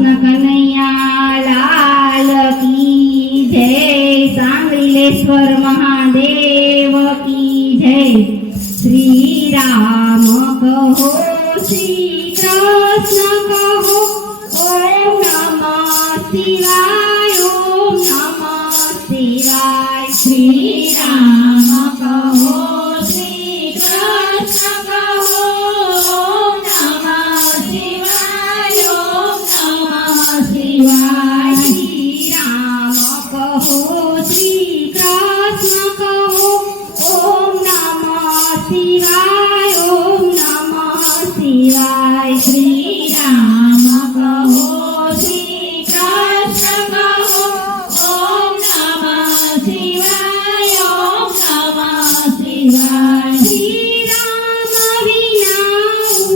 કૃષ્ણ કનૈયા લાલ કી જય, સાંગલીલેશ્વર મહાદેવ કી જય. શ્રી રામ કહો, શ્રી કૃષ્ણ કહો, ઓમ નમઃ શિવાય, ઓમ નમઃ શિવાય. શ્રી રામ કહો, શ્રી કૃષ્ણ કહો, ઓમ નમઃ શિવાય, ઓમ નમઃ શિવાય. શ્રી રામ કહો, શ્રી કૃષ્ણ કહો, ઓમ નમઃ શિવાય, ઓમ નમઃ શિવાય. શ્રી રામ કહો, શ્રી કૃષ્ણ કહો, ઓમ નમઃ શિવાય, ઓમ નમઃ શિવાય. શ્રી રામ વિના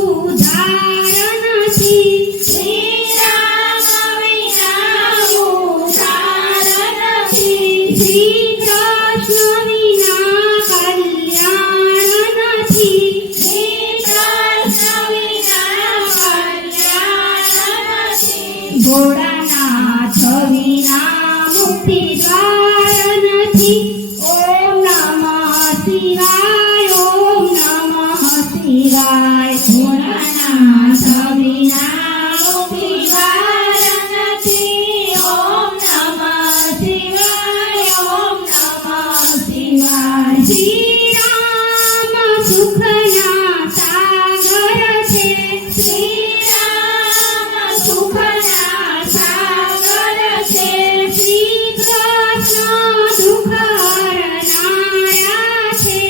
ઉદ્ધાર નથી, શ્રી રામ વિના ઉદ્ધાર નથી. શ્રી કૃષ્ણ વિના કલ્યાણ નથી, શ્રી કૃષ્ણ વિના કલ્યાણ નથી. ભોળાનાથ વિના મુક્તિ દ્વાર નથી. ઓમ નમઃ શિવાય, ઓમ નમઃ શિવાય. ભોળાનાથ વિના મુક્તિ દ્વાર નથી. ઓમ નમઃ શિવાય, ઓમ નમઃ શિવાય. શ્રી રામ સુખના સાગર છે, શ્રી રામ સુખના સાગર છે. શ્રી કૃષ્ણ દુઃખ હરનારા છે,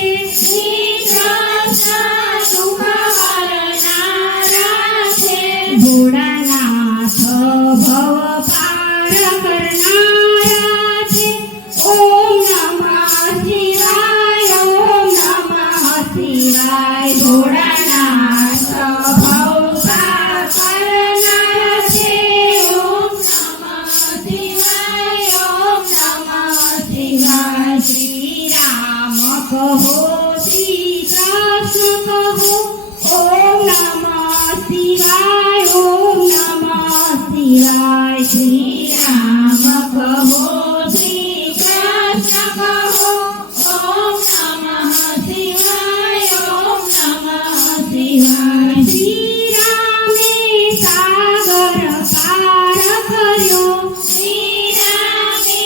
શ્રી કૃષ્ણ દુઃખ હરનારા છે. ભોળાનાથ ભવ પાર કરનારા છે. ઓમ નમઃ શિવાય, ઓમ નમઃ શિવાય. ભોળાનાથ ભવ પાર કરનારા છે. ઓમ નમઃ શિવાય, ઓમ નમઃ શિવાય. શ્રી રામ કહો, શ્રી કૃષ્ણ કહો, ઓમ નમઃ શિવાય, ઓમ નમઃ શિવાય. શ્રી રામ કહો, શ્રી કૃષ્ણ કહો, ઓમ નમઃ શિવાય, ઓમ નમઃ શિવાય. શ્રી રામે સાગર પાર કર્યો, શ્રી રામે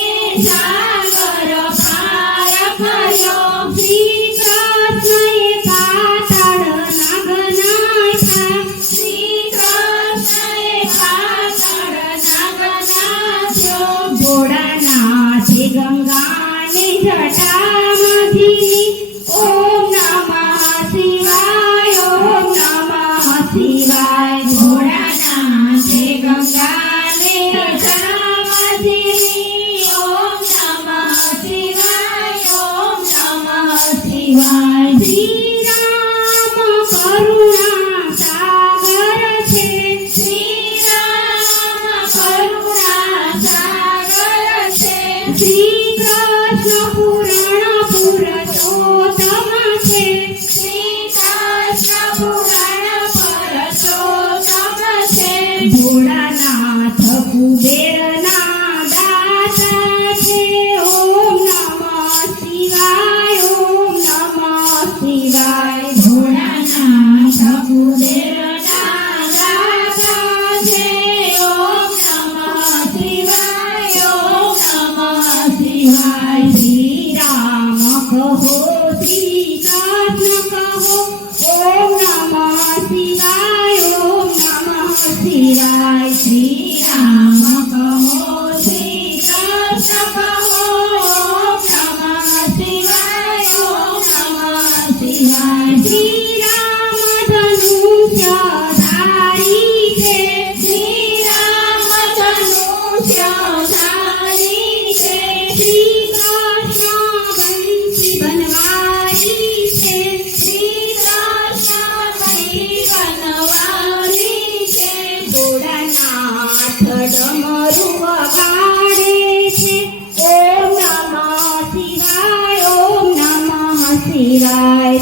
સાગર પાર કર્યો. શ્રી કૃષ્ણએ પાતાળ નાગનાથ્યા, શ્રી કૃષ્ણએ પાતાળ નાગનાથ્યો. ભોળાનાથે ગંગાને જટામાંથી, ઓમ નમઃ શિવાય, ઓમ નમઃ શિવાય. ભોળાનાથે ગંગાને જટામાંથી, ઓમ નમઃ શિવાય, ઓમ નમઃ શિવાય. શ્રી રામ કરુણા સાગર છે, શ્રી રામ કરુણા સાગર છે. શ્રી કૃષ્ણ પુરાણ પુરુષોત્તમ છે, શ્રી કૃષ્ણ પુરાણ પુરુષોત્તમ છે. ભોળાનાથ કુબેરના દાતા છે. ઓમ નમઃ શિવાય, ઓમ નમઃ શિવાય. ભોળાનાથ કુબેરના દાતા છે. ઓમ નમઃ શિવાય, ઓમ નમઃ શિવાય. શ્રી રામ કહો, શ્રી કૃષ્ણ કહો, ઓમ નમઃ શિવાય, ઓમ નમઃ શિવાય. શ્રી રામ કહો, શ્રી કૃષ્ણ કહો, ઓમ નમઃ શિવાય, ઓમ નમઃ શિવાય. શ્રી રામ ધનુષ્યધારી છે, શ્રી રામ ધનુષ્યધારી છે. શ્રી કૃષ્ણ બંસી બનવારી છે, શ્રી કૃષ્ણ બંસી બનવારી છે. ભોળાનાથ ડમરું વગાડે છે. ઓમ નમઃ શિવાય, ઓમ નમઃ શિવાય.